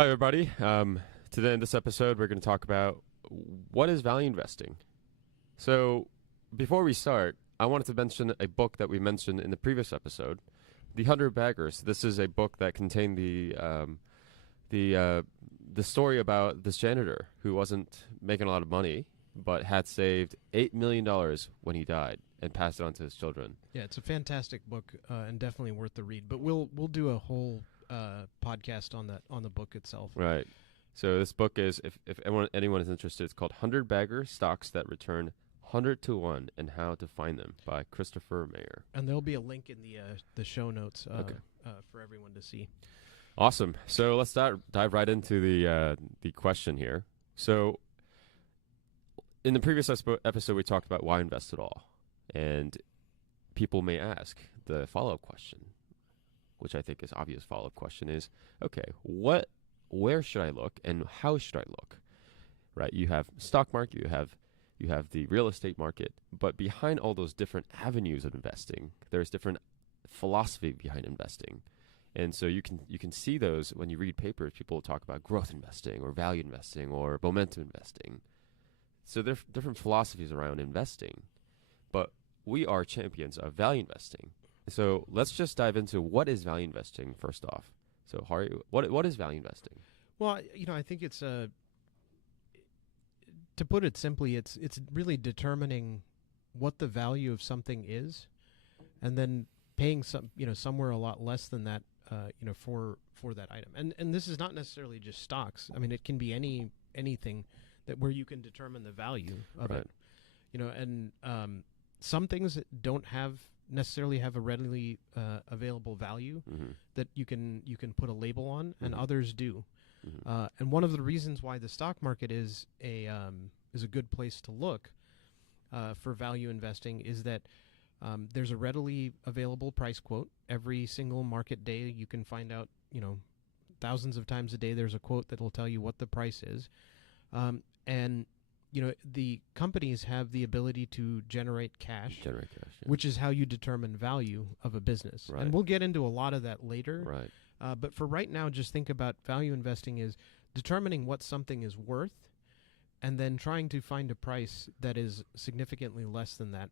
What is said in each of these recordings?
Hi, everybody. Today in this episode, we're going to talk about what is value investing. So, before we start, I wanted to mention a book that we mentioned in the previous episode, The 100 Baggers. This is a book that contained the story about this janitor who wasn't making a lot of money, but had saved $8 million when he died and passed it on to his children. Yeah, it's a fantastic book and definitely worth the read. But we'll do a whole podcast on the book itself. Right. So this book is, if anyone is interested, it's called 100 Bagger Stocks That Return 100 to 1 and How to Find Them by Christopher Mayer. And there'll be a link in the show notes for everyone to see. Awesome. So let's dive right into the question here. So in the previous episode, we talked about why invest at all. And people may ask the follow-up question, which I think is obvious follow-up question is, okay, where should I look and how should I look? Right? You have stock market, you have the real estate market, but behind all those different avenues of investing, there's different philosophy behind investing. And so you can see those when you read papers. People talk about growth investing or value investing or momentum investing. So there are different philosophies around investing, but we are champions of value investing. So let's just dive into what is value investing first off. So Hari, what is value investing? Well, I think it's to put it simply, it's really determining what the value of something is, and then paying somewhere a lot less than that for that item. And this is not necessarily just stocks. I mean, it can be anything where you can determine the value of it. And some things don't necessarily have a readily available value that you can put a label on, and others do. And one of the reasons why the stock market is a good place to look for value investing is that there's a readily available price quote. Every single market day you can find out, thousands of times a day there's a quote that will tell you what the price is. And the companies have the ability to generate cash, Yeah. which is how you determine value of a business. Right. And we'll get into a lot of that later. Right. But for right now, just think about value investing is determining what something is worth and then trying to find a price that is significantly less than that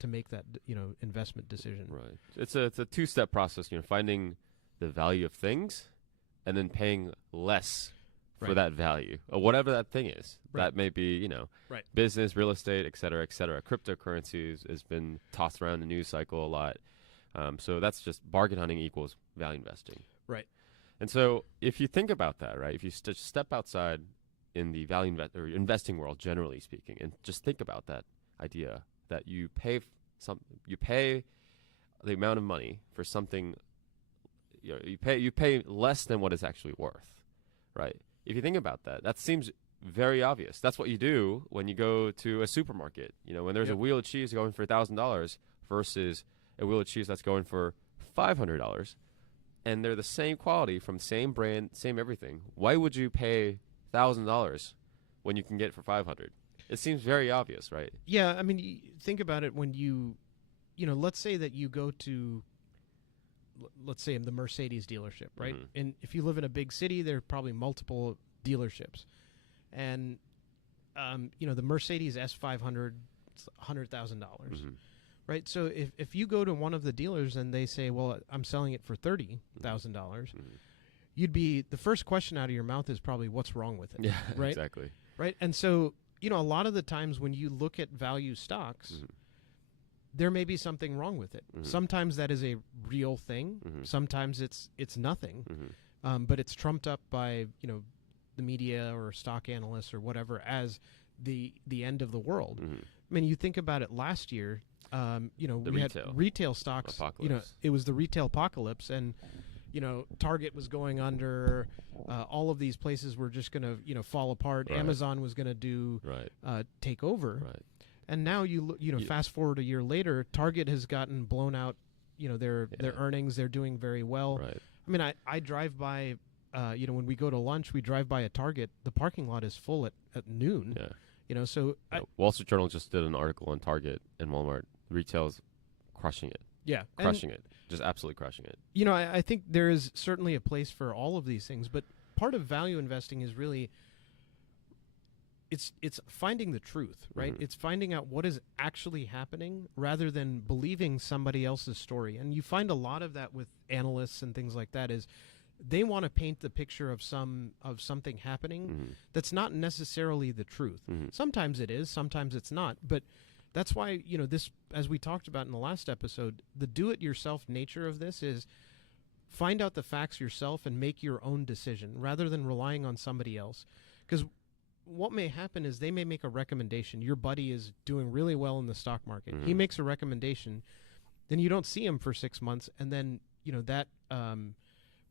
to make that investment decision. Right. It's a two-step process, finding the value of things and then paying less for that value, or whatever that thing is. Right. That may be, business, real estate, et cetera, et cetera. Cryptocurrencies has been tossed around the news cycle a lot. So that's just bargain hunting equals value investing. Right. And so if you think about that, right, if you step outside in the value or investing world, generally speaking, and just think about that idea that you pay the amount of money for something, you pay less than what it's actually worth, right? If you think about that, that seems very obvious. That's what you do when you go to a supermarket. When there's a wheel of cheese going for $1,000 versus a wheel of cheese that's going for $500, and they're the same quality from same brand, same everything. Why would you pay $1,000 when you can get it for $500? It seems very obvious, right? Yeah, I mean, think about it when let's say that you go to, let's say, the Mercedes dealership, right? And if you live in a big city, there are probably multiple dealerships. And, the Mercedes S500, it's $100,000, right? So if you go to one of the dealers and they say, well, I'm selling it for $30,000, you'd be, the first question out of your mouth is probably, what's wrong with it? Yeah, right? Exactly. Right. And so, a lot of the times when you look at value stocks, there may be something wrong with it. Sometimes that is a real thing. Sometimes it's nothing, but it's trumped up by the media or stock analysts or whatever as the end of the world. I mean, you think about it last year. We had retail stocks. Apocalypse. It was the retail apocalypse, and Target was going under. All of these places were just going to fall apart. Right. Amazon was going to do take over. Right. And now fast forward a year later, Target has gotten blown out. Their earnings, they're doing very well. Right. I mean, I drive by. When we go to lunch, we drive by a Target. The parking lot is full at noon. Yeah. So Wall Street Journal just did an article on Target and Walmart. Retail's crushing it. Yeah, crushing it. Just absolutely crushing it. I think there is certainly a place for all of these things, but part of value investing is really it's finding the truth, right? Mhm. It's finding out what is actually happening rather than believing somebody else's story. And you find a lot of that with analysts and things like that is they want to paint the picture of something happening Mhm. that's not necessarily the truth. Mhm. Sometimes it is, sometimes it's not. But that's why, this, as we talked about in the last episode, the do-it-yourself nature of this is find out the facts yourself and make your own decision rather than relying on somebody else. Because what may happen is they may make a recommendation. Your buddy is doing really well in the stock market. He Mhm. makes a recommendation. Then you don't see him for 6 months. And then, that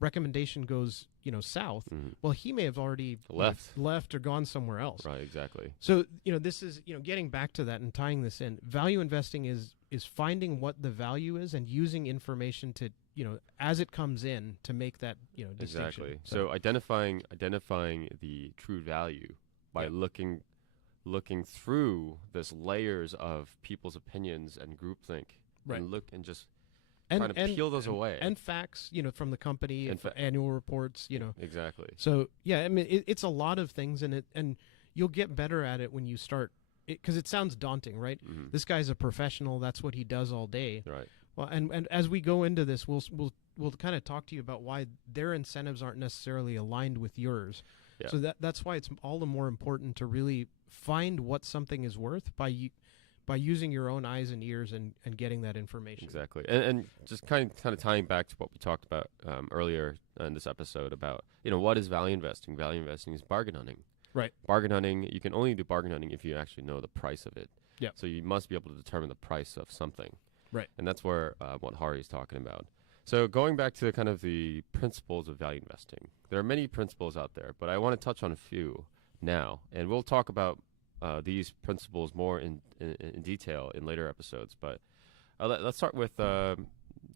recommendation goes, south. Mhm. Well, he may have already left or gone somewhere else. Right, exactly. So, this is, getting back to that and tying this in. Value investing is finding what the value is and using information to, as it comes in to make that, distinction. Exactly. So identifying the true value by looking through this layers of people's opinions and groupthink, Right. and just trying to peel those away. And facts, from the company, And annual reports, Exactly. So, I mean, it's a lot of things, and you'll get better at it when you start, because it sounds daunting, right? Mhm. This guy's a professional. That's what he does all day. Right. Well, and as we go into this, we'll kind of talk to you about why their incentives aren't necessarily aligned with yours. Yeah. So that's why it's all the more important to really find what something is worth by using your own eyes and ears and getting that information. Exactly. And just kind of tying back to what we talked about earlier in this episode about, what is value investing? Value investing is bargain hunting. Right. Bargain hunting, you can only do bargain hunting if you actually know the price of it. Yeah. So you must be able to determine the price of something. Right. And that's where what Hari is talking about. So going back to kind of the principles of value investing, there are many principles out there, but I want to touch on a few now. And we'll talk about these principles more in detail in later episodes. But let's start with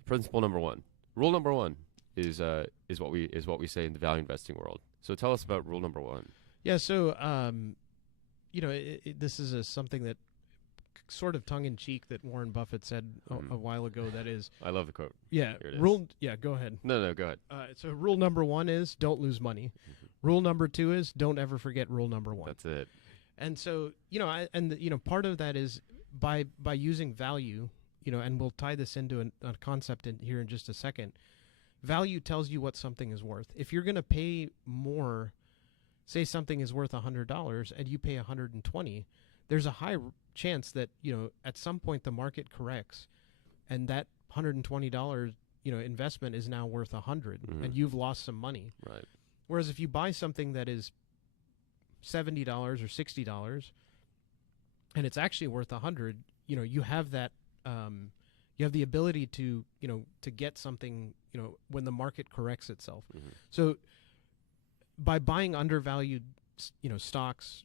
principle number one. Rule number one is what we say in the value investing world. So tell us about rule number one. Yeah. So this is something that sort of tongue in cheek that Warren Buffett said a while ago. That is, I love the quote. Yeah. Here it is. Rule. Yeah. Go ahead. No, go ahead. So rule number one is don't lose money. Rule number two is don't ever forget rule number one. That's it. And so, part of that is by using value, and we'll tie this into a concept here in just a second. Value tells you what something is worth. If you're going to pay more, say something is worth $100 and you pay $120, there's a high chance that, at some point the market corrects and that $120, investment is now worth $100 and you've lost some money. Right. Whereas if you buy something that is $70 or $60 and it's actually worth $100, you have that you have the ability to get something when the market corrects itself. So by buying undervalued stocks,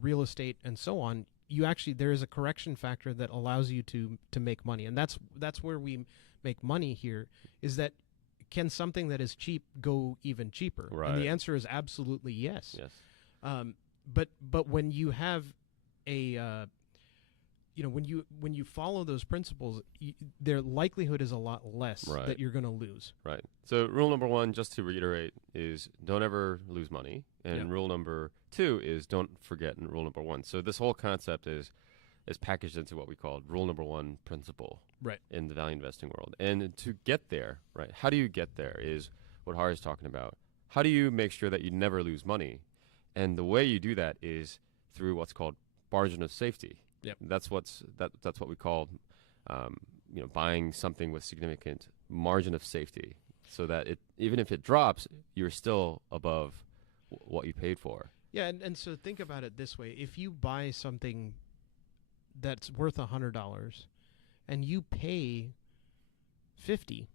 real estate and so on, there is a correction factor that allows you to make money. And that's where we make money here, is that can something that is cheap go even cheaper? Right. And the answer is absolutely yes. Yes. But when you have when you follow those principles, their likelihood is a lot less that you're going to lose. Right. So rule number one, just to reiterate, is don't ever lose money. And rule number two is don't forget in rule number one. So this whole concept is packaged into what we call rule number one principle in the value investing world. And to get there, right, how do you get there is what Hari is talking about. How do you make sure that you never lose money? And the way you do that is through what's called margin of safety. Yep. That's what we call, buying something with significant margin of safety, so that even if it drops, you're still above what you paid for. Yeah, and so think about it this way: if you buy something that's worth $100 and you pay $50,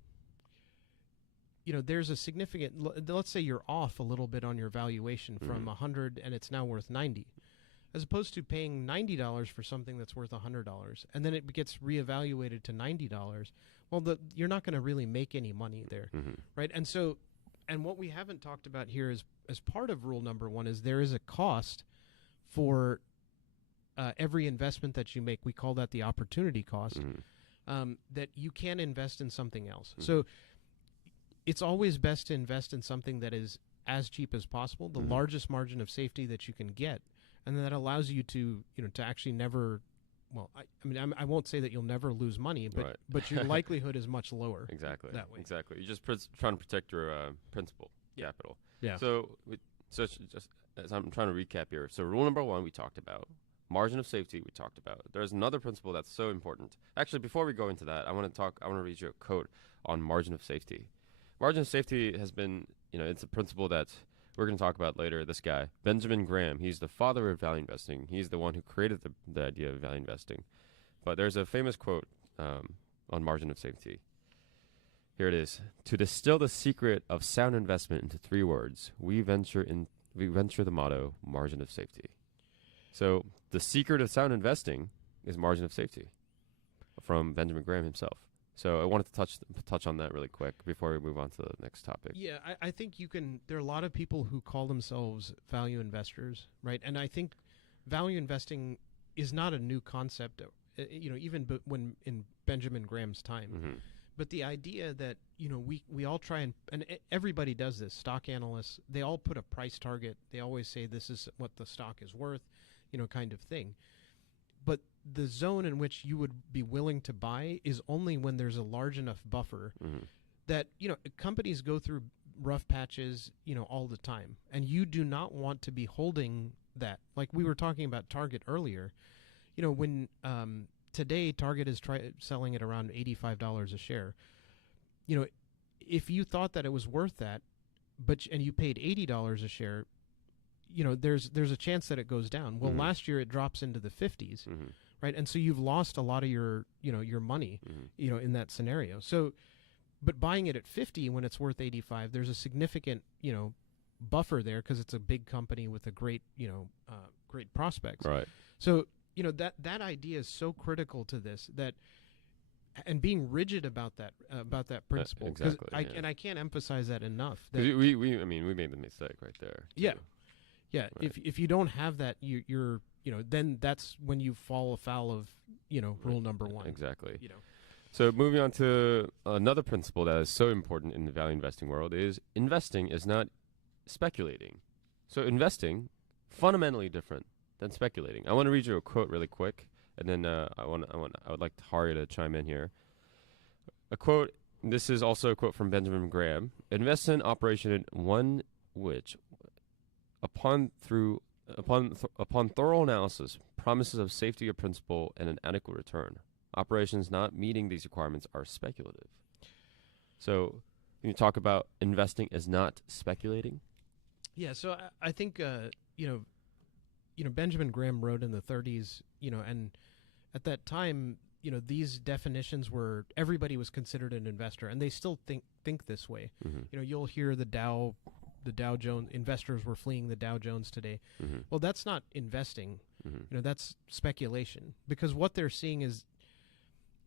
there's a significant. Let's say you're off a little bit on your valuation from $100 and it's now worth $90. As opposed to paying $90 for something that's worth $100, and then it gets reevaluated to $90. Well, you're not going to really make any money there, right? And so, what we haven't talked about here is, as part of rule number one, is there is a cost for every investment that you make. We call that the opportunity cost. That you can invest in something else. So it's always best to invest in something that is as cheap as possible, the Mhm. largest margin of safety that you can get, and that allows you to to actually never. Well, I mean, I won't say that you'll never lose money, but Right. but your likelihood is much lower. Exactly. That way. Exactly. You're just trying to protect your principal Yeah. capital. Yeah. So, just as I'm trying to recap here. So, rule number 1 we talked about. Margin of safety we talked about. There's another principle that's so important. Actually, before we go into that, I want to read you a quote on margin of safety. Margin of safety has been, it's a principle that we're going to talk about later. This guy, Benjamin Graham, he's the father of value investing. He's the one who created the idea of value investing. But there's a famous quote on margin of safety. Here it is. To distill the secret of sound investment into 3 words, we venture the motto, margin of safety. So the secret of sound investing is margin of safety from Benjamin Graham himself. So I wanted to touch on that really quick before we move on to the next topic. Yeah, I think you can. There are a lot of people who call themselves value investors, right? And I think value investing is not a new concept, even when in Benjamin Graham's time. Mm-hmm. But the idea that we all try and everybody does this. Stock analysts, they all put a price target. They always say this is what the stock is worth, kind of thing. But the zone in which you would be willing to buy is only when there's a large enough buffer Mm-hmm. that companies go through rough patches all the time, and you do not want to be holding that. Like we were talking about Target earlier, when today Target is selling at around $85 a share. If you thought that it was worth that, and you paid $80 a share, there's a chance that it goes down. Well, Mhm. last year it drops into the 50s, Mm-hmm. right? And so you've lost a lot of your money, Mm-hmm. in that scenario. So, but buying it at 50 when it's worth 85, there's a significant, buffer there because it's a big company with a great, great prospects. Right. So, that idea is so critical to this and being rigid about that principle. 'Cause exactly, yeah. I can't emphasize that enough. Because That, we made the mistake right there. Yeah. too. yeah, Right. if you don't have that, you're then that's when you fall afoul of rule number 1. Exactly. You know. So moving on to another principle that is so important in the value investing world is investing is not speculating. So investing, fundamentally different than speculating. I want to read you a quote really quick, and then I would like Hari to chime in here. A quote. This is also a quote from Benjamin Graham. Invest in operation in one which, upon thorough analysis, promises of safety of principal and an adequate return. Operations not meeting these requirements are speculative. So, when you talk about investing as not speculating. Yeah, so I think Benjamin Graham wrote in the 30s, and at that time, these definitions were everybody was considered an investor, and they still think this way. Mm-hmm. You'll hear the Dow Jones investors were fleeing the Dow Jones today. Mm-hmm. Well, that's not investing. Mm-hmm. That's speculation, because what they're seeing is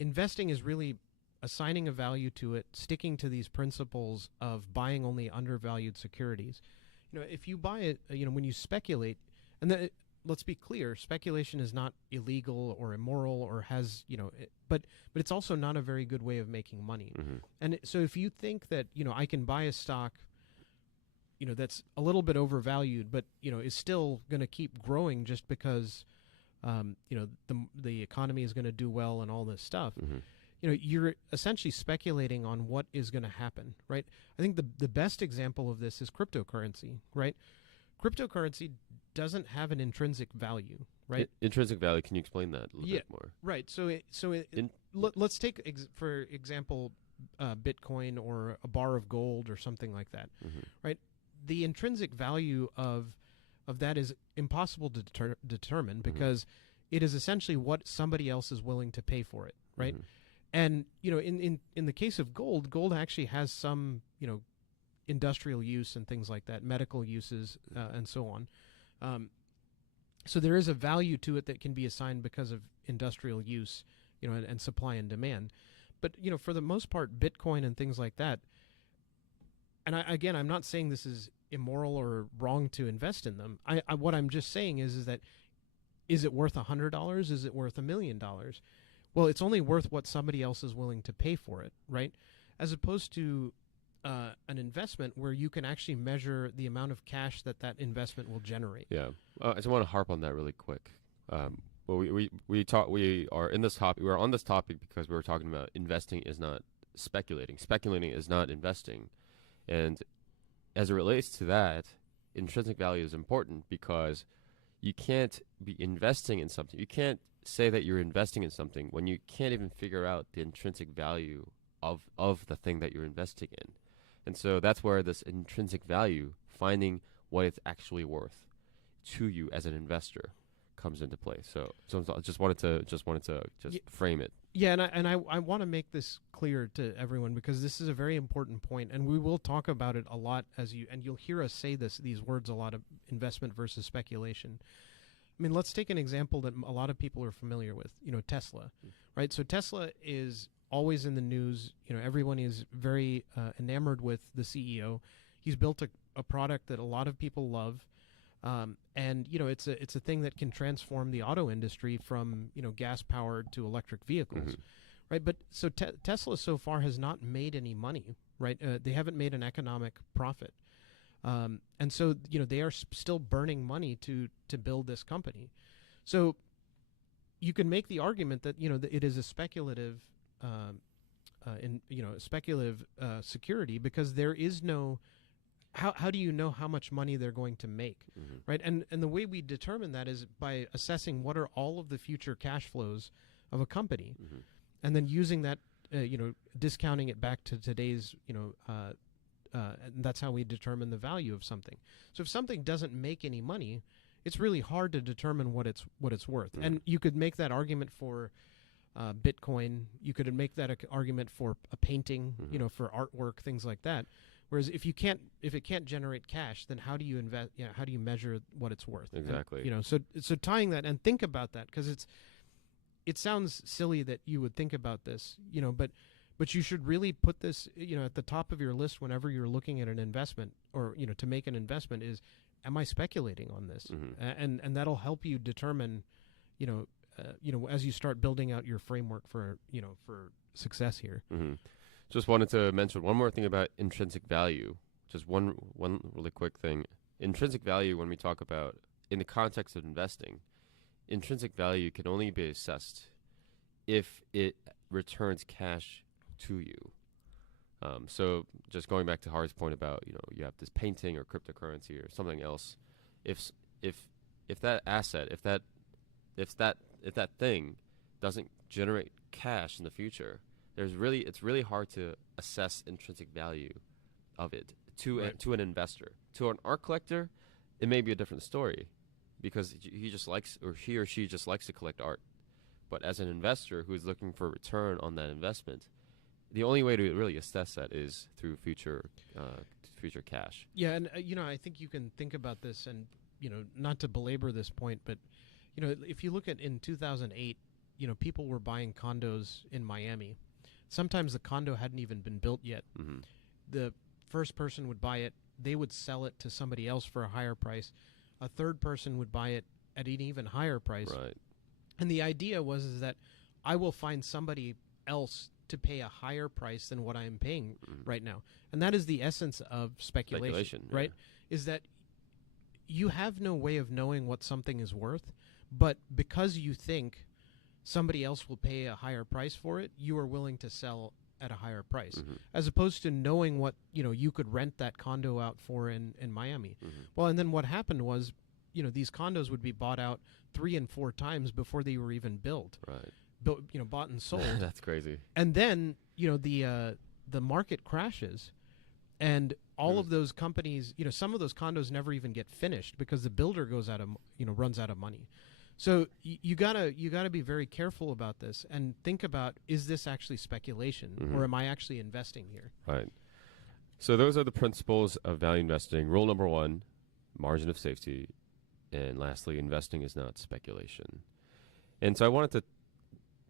investing is really assigning a value to it, sticking to these principles of buying only undervalued securities. If you buy it, when you speculate, and let's be clear, speculation is not illegal or immoral or has, but it's also not a very good way of making money. Mm-hmm. And so if you think that, I can buy a stock, that's a little bit overvalued, but, is still going to keep growing just because, the economy is going to do well and all this stuff, Mm-hmm. You're essentially speculating on what is going to happen, right? I think the best example of this is cryptocurrency, right? Cryptocurrency doesn't have an intrinsic value, right? Intrinsic value. Can you explain that a little Yeah. bit more? Right. Let's take for example, Bitcoin or a bar of gold or something like that, Mm-hmm. right? The intrinsic value of that is impossible to determine because it is essentially what somebody else is willing to pay for it, right? Mm-hmm. And in the case of gold actually has some industrial use and things like that, medical uses and so on. So there is a value to it that can be assigned because of industrial use, and supply and demand. But for the most part, Bitcoin and things like that. And I'm not saying this is immoral or wrong to invest in them. What I'm just saying is that is it worth $100? Is it worth $1 million? Well, it's only worth what somebody else is willing to pay for it, right? As opposed to an investment where you can actually measure the amount of cash that investment will generate. Yeah. I just want to harp on that really quick. Well, we are in this topic. We're on this topic because we were talking about investing is not speculating. Speculating is not investing. And as it relates to that, intrinsic value is important because you can't be investing in something. You can't say that you're investing in something when you can't even figure out the intrinsic value of the thing that you're investing in. And so that's where this intrinsic value, finding what it's actually worth to you as an investor, comes into play. So I just wanted to frame it. Yeah, and I want to make this clear to everyone because this is a very important point, and we will talk about it a lot you'll hear us say these words a lot of investment versus speculation. I mean, let's take an example that a lot of people are familiar with. Tesla, right? So Tesla is always in the news. Everyone is very enamored with the CEO. He's built a product that a lot of people love. And it's a thing that can transform the auto industry from gas powered to electric vehicles, right? But so Tesla so far has not made any money, right? They haven't made an economic profit, and so they are still burning money to build this company. So you can make the argument that that it is a speculative, security because there is no. How do you know how much money they're going to make, right? And the way we determine that is by assessing what are all of the future cash flows of a company, and then using that, discounting it back to today's, and that's how we determine the value of something. So if something doesn't make any money, it's really hard to determine what it's worth. And you could make that argument for Bitcoin. You could make that argument for a painting, for artwork, things like that. Whereas if it can't generate cash, then how do you invest? How do you measure what it's worth? Exactly. And, so tying that and think about that because it sounds silly that you would think about this, but you should really put this, at the top of your list whenever you're looking at an investment or to make an investment is, am I speculating on this? And that'll help you determine, as you start building out your framework for success here. Just wanted to mention one more thing about intrinsic value. Just one really quick thing. Intrinsic value, when we talk about in the context of investing, intrinsic value can only be assessed if it returns cash to you. So just going back to Hari's point about you have this painting or cryptocurrency or something else, if that asset, if that thing doesn't generate cash in the future, it's really hard to assess intrinsic value of it to an investor. To an art collector, it may be a different story because he or she just likes to collect art. But as an investor who's looking for a return on that investment, the only way to really assess that is through future cash. Yeah, and I think you can think about this, and not to belabor this point, but if you look at in 2008, people were buying condos in Miami. Sometimes the condo hadn't even been built yet. The first person would buy it. They would sell it to somebody else for a higher price. A third person would buy it at an even higher price. Right. And the idea is that I will find somebody else to pay a higher price than what I am paying right now. And that is the essence of speculation, right? Yeah. Is that you have no way of knowing what something is worth, but because you think somebody else will pay a higher price for it, you are willing to sell at a higher price, as opposed to knowing what you could rent that condo out for in Miami. Well, and then what happened was, these condos would be bought out 3 and 4 times before they were even built. Right. Bought and sold. That's crazy. And then the market crashes, and all of those companies, some of those condos never even get finished because the builder runs out of money. So you gotta be very careful about this and think about, is this actually speculation or am I actually investing here? Right. So those are the principles of value investing. Rule number 1, margin of safety. And lastly, investing is not speculation. And so I wanted to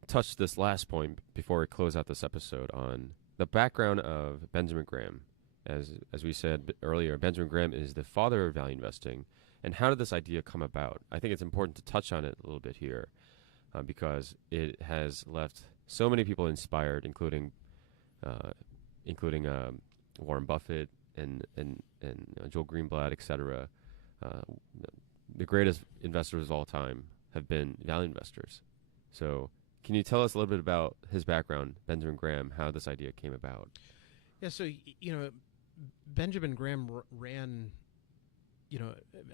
touch this last point before we close out this episode on the background of Benjamin Graham. As we said earlier, Benjamin Graham is the father of value investing. And how did this idea come about? I think it's important to touch on it a little bit here because it has left so many people inspired, including Warren Buffett and Joel Greenblatt, etc. Uh, the greatest investors of all time have been value investors. So, can you tell us a little bit about his background, Benjamin Graham, how this idea came about? Yeah, so Benjamin Graham ran,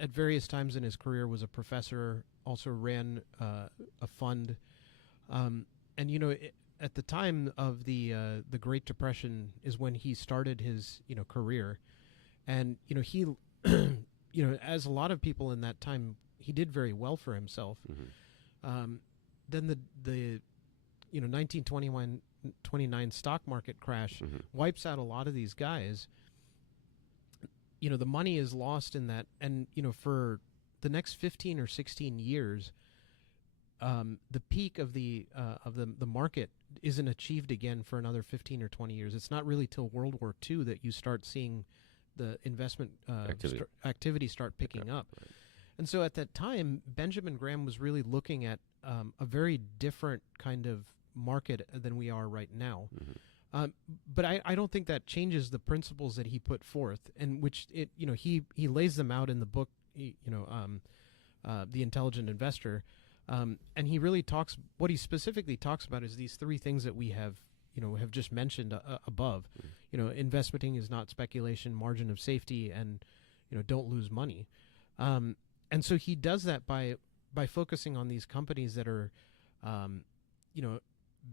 at various times in his career was a professor, also ran a fund, and at the time of the Great Depression is when he started his career, and he, as a lot of people in that time, he did very well for himself. Then the 1929 stock market crash wipes out a lot of these guys. The money is lost in that, and for the next 15 or 16 years, the peak of the market isn't achieved again for another 15 or 20 years. It's not really till World War II that you start seeing the investment activity start picking up. Right. And so at that time, Benjamin Graham was really looking at a very different kind of market than we are right now. But I don't think that changes the principles that he put forth, and which he lays them out in the book, The Intelligent Investor, and he really talks. What he specifically talks about is these three things that we have just mentioned above. Investing is not speculation, margin of safety, and don't lose money. And so he does that by focusing on these companies that are,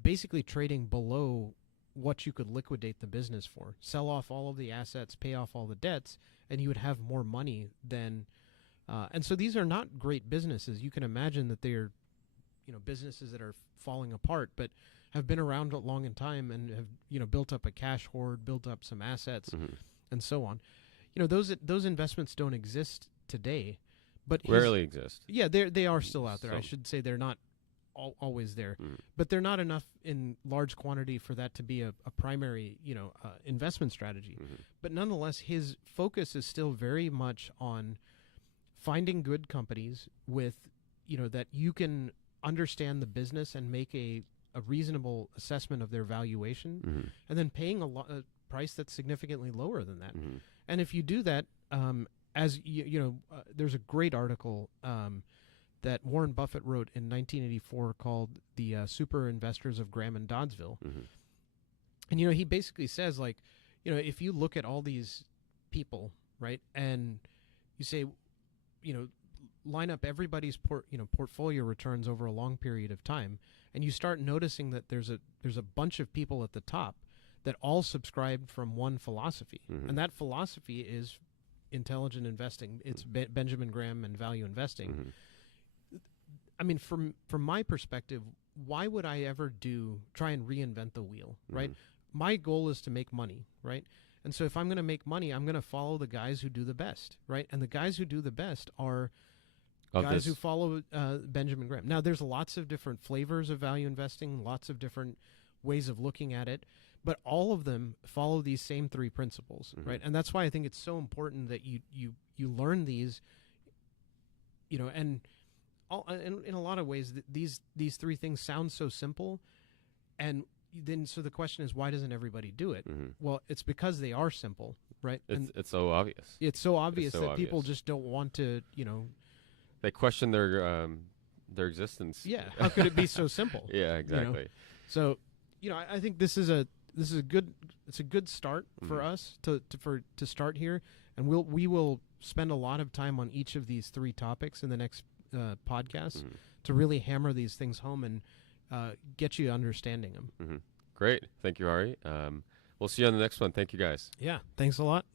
basically trading below what you could liquidate the business for. Sell off all of the assets, pay off all the debts, and you would have more money than. And so these are not great businesses. You can imagine that they're, businesses that are falling apart, but have been around a long time and have, built up a cash hoard, built up some assets, and so on. Those investments don't exist today, but rarely exist. Yeah, they are still out there. I should say they're not always there, but they're not enough in large quantity for that to be a primary, investment strategy. But nonetheless, his focus is still very much on finding good companies with, that you can understand the business and make a reasonable assessment of their valuation, and then paying a price that's significantly lower than that. And if you do that, as there's a great article that Warren Buffett wrote in 1984 called "The Super Investors of Graham and Doddsville," and he basically says, like, if you look at all these people, right, and you say, line up everybody's portfolio returns over a long period of time, and you start noticing that there's a bunch of people at the top that all subscribe from one philosophy, and that philosophy is intelligent investing. It's Benjamin Graham and value investing. I mean, from my perspective, why would I ever try and reinvent the wheel, right? My goal is to make money, right? And so if I'm going to make money, I'm going to follow the guys who do the best, right? And the guys who do the best are guys who follow Benjamin Graham. Now, there's lots of different flavors of value investing, lots of different ways of looking at it, but all of them follow these same three principles, right? And that's why I think it's so important that you learn these, and in a lot of ways, these three things sound so simple, and then so the question is, why doesn't everybody do it? Well, it's because they are simple, right? It's so obvious. It's so obvious that people just don't want to, They question their existence. Yeah, how could it be so simple? Yeah, exactly. So, I think this is a good start for us to start here, and we will spend a lot of time on each of these three topics in the next podcast to really hammer these things home and get you understanding them. Great. Thank you, Ari. We'll see you on the next one. Thank you, guys. Yeah. Thanks a lot.